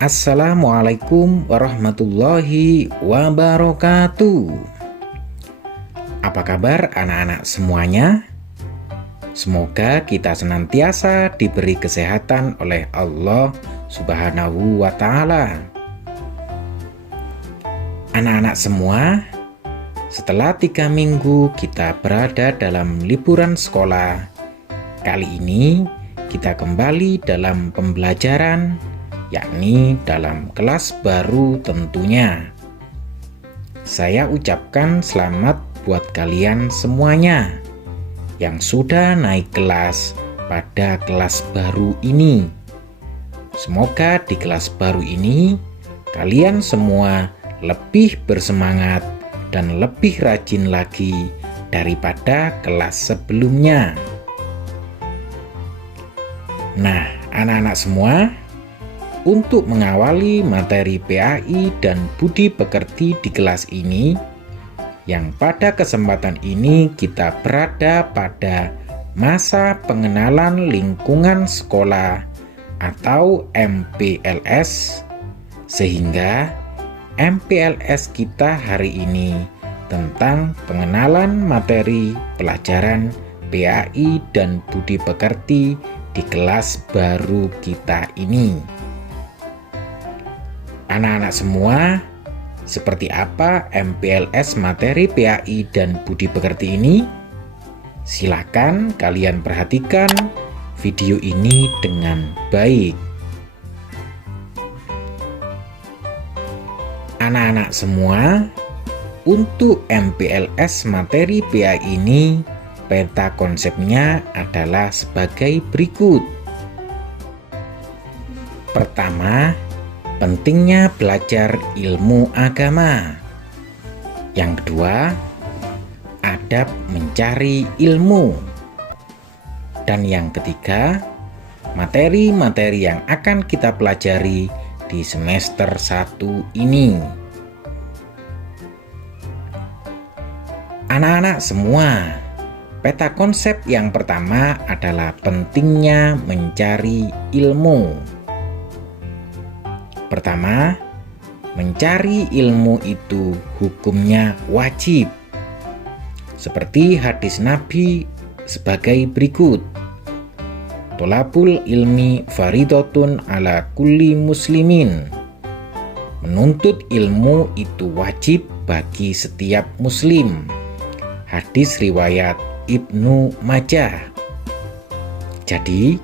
Assalamualaikum warahmatullahi wabarakatuh. Apa kabar anak-anak semuanya? Semoga kita senantiasa diberi kesehatan oleh Allah Subhanahu wa Ta'ala. Anak-anak semua, setelah 3 minggu kita berada dalam liburan sekolah, kali ini kita kembali dalam pembelajaran, yakni dalam kelas baru tentunya. Saya ucapkan selamat buat kalian semuanya yang sudah naik kelas pada kelas baru ini. Semoga di kelas baru ini kalian semua lebih bersemangat dan lebih rajin lagi daripada kelas sebelumnya. Nah, anak-anak semua, untuk mengawali materi PAI dan Budi Pekerti di kelas ini, yang pada kesempatan ini kita berada pada masa pengenalan lingkungan sekolah atau MPLS, sehingga MPLS kita hari ini tentang pengenalan materi pelajaran PAI dan Budi Pekerti di kelas baru kita ini. Anak-anak semua, seperti apa MPLS materi PAI dan Budi Pekerti ini? Silakan kalian perhatikan video ini dengan baik. Anak-anak semua, untuk MPLS materi PAI ini, peta konsepnya adalah sebagai berikut. Pertama, pentingnya belajar ilmu agama. Yang kedua, adab mencari ilmu. Dan yang ketiga, materi-materi yang akan kita pelajari di semester 1 ini. Anak-anak semua, peta konsep yang pertama adalah pentingnya mencari ilmu. Pertama, mencari ilmu itu hukumnya wajib. Seperti hadis Nabi sebagai berikut. Tolabul ilmi faridotun ala kulli muslimin. Menuntut ilmu itu wajib bagi setiap muslim. Hadis riwayat Ibnu Majah. Jadi,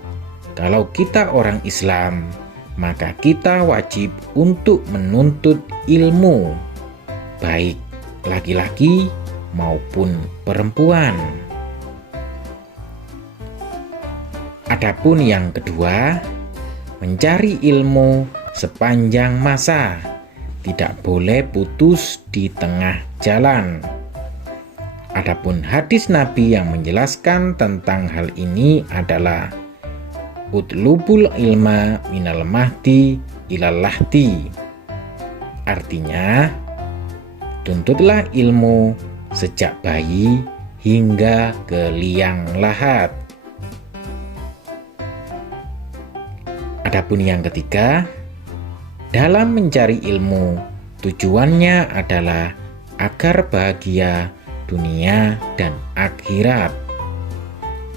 kalau kita orang Islam, maka kita wajib untuk menuntut ilmu, baik laki-laki maupun perempuan. Adapun yang kedua, mencari ilmu sepanjang masa, tidak boleh putus di tengah jalan. Adapun hadis Nabi yang menjelaskan tentang hal ini adalah utlubul ilma minal mahdi ilal lahdi. Artinya, tuntutlah ilmu sejak bayi hingga ke liang lahat. Adapun yang ketiga, dalam mencari ilmu, tujuannya adalah agar bahagia dunia dan akhirat.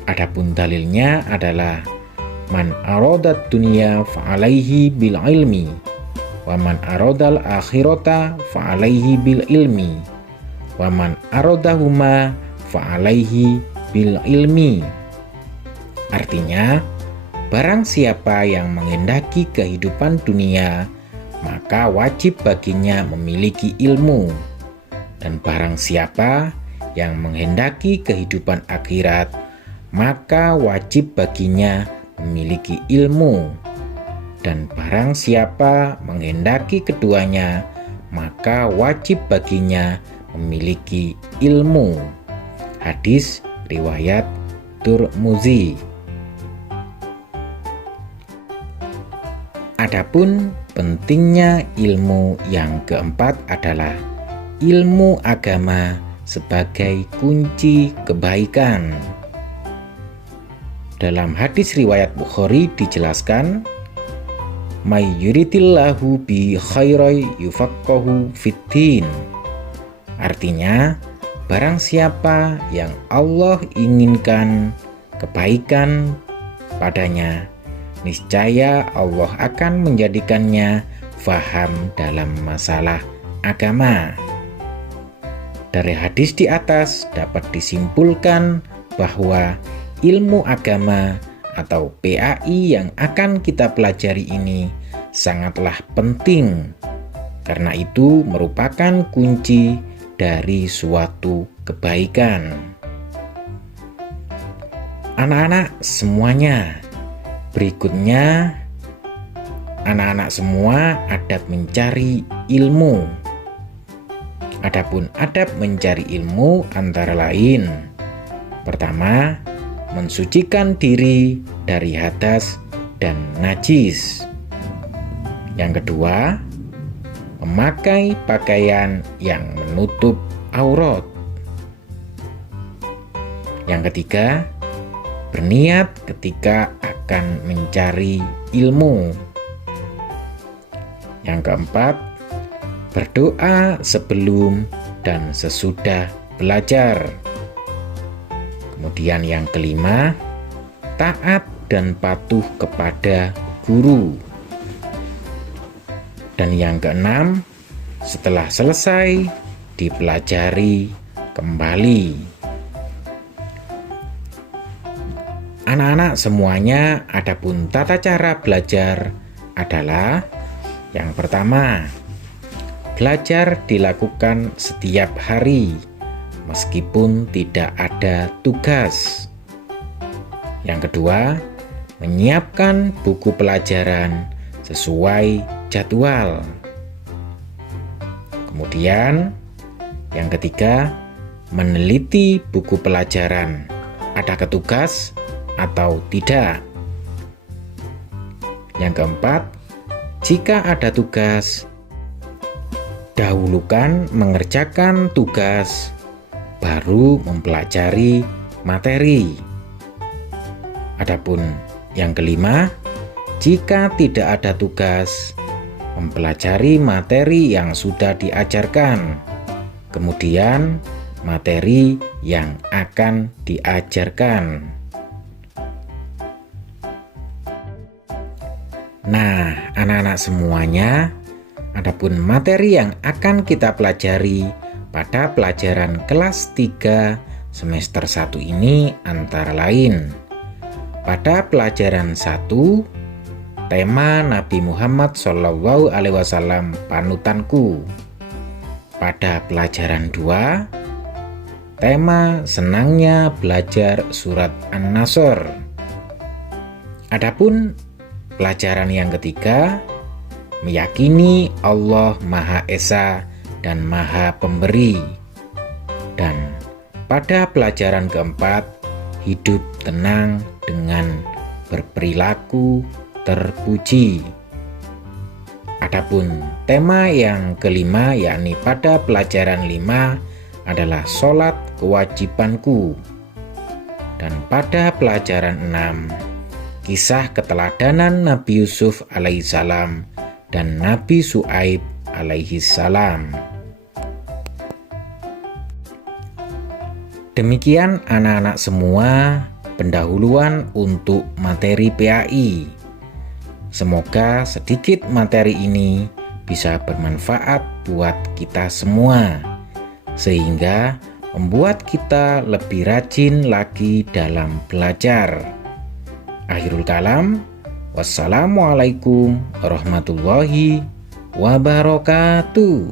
Adapun dalilnya adalah man arodat dunia fa'alaihi bil ilmi wa man arodal akhirata fa'alaihi bil ilmi wa man arodahuma fa'alaihi bil ilmi. Artinya, barang siapa yang menghendaki kehidupan dunia, maka wajib baginya memiliki ilmu, dan barang siapa yang menghendaki kehidupan akhirat, maka wajib baginya memiliki ilmu, dan barang siapa menghendaki keduanya, maka wajib baginya memiliki ilmu. Hadis riwayat Tirmidzi. Adapun pentingnya ilmu yang keempat adalah ilmu agama sebagai kunci kebaikan. Dalam hadis riwayat Bukhari dijelaskan, may yuridillahu bi khairai yufaqqahu fiddin. Artinya, barang siapa yang Allah inginkan kebaikan padanya, niscaya Allah akan menjadikannya faham dalam masalah agama. Dari hadis di atas dapat disimpulkan bahwa ilmu agama atau PAI yang akan kita pelajari ini sangatlah penting, karena itu merupakan kunci dari suatu kebaikan. Anak-anak semuanya, berikutnya anak-anak semua adab mencari ilmu. Adapun adab mencari ilmu antara lain: pertama, mensucikan diri dari hadas dan najis. Yang kedua, memakai pakaian yang menutup aurat. Yang ketiga, berniat ketika akan mencari ilmu. Yang keempat, berdoa sebelum dan sesudah belajar. Kemudian yang kelima, taat dan patuh kepada guru. Dan yang keenam, setelah selesai dipelajari kembali. Anak-anak semuanya, adapun tata cara belajar adalah yang pertama, belajar dilakukan setiap hari meskipun tidak ada tugas. Yang kedua, menyiapkan buku pelajaran sesuai jadwal. Kemudian, yang ketiga, meneliti buku pelajaran, adakah tugas atau tidak. Yang keempat, jika ada tugas, dahulukan mengerjakan tugas, baru mempelajari materi. Adapun yang kelima, jika tidak ada tugas, mempelajari materi yang sudah diajarkan, kemudian materi yang akan diajarkan. Nah, anak-anak semuanya, adapun materi yang akan kita pelajari pada pelajaran kelas 3 semester 1 ini antara lain: pada pelajaran 1, tema Nabi Muhammad SAW panutanku. Pada pelajaran 2, tema senangnya belajar surat An-Nasr. Adapun pelajaran yang ketiga, meyakini Allah Maha Esa dan Maha Pemberi. Dan pada pelajaran keempat, hidup tenang dengan berperilaku terpuji. Adapun tema yang kelima, yakni pada pelajaran 5, adalah sholat kewajibanku. Dan pada pelajaran 6, kisah keteladanan Nabi Yusuf alaihissalam dan Nabi Syuaib alaihissalam. Demikian anak-anak semua pendahuluan untuk materi PAI. Semoga sedikit materi ini bisa bermanfaat buat kita semua, sehingga membuat kita lebih rajin lagi dalam belajar. Akhirul kalam, wassalamualaikum warahmatullahi wabarakatuh.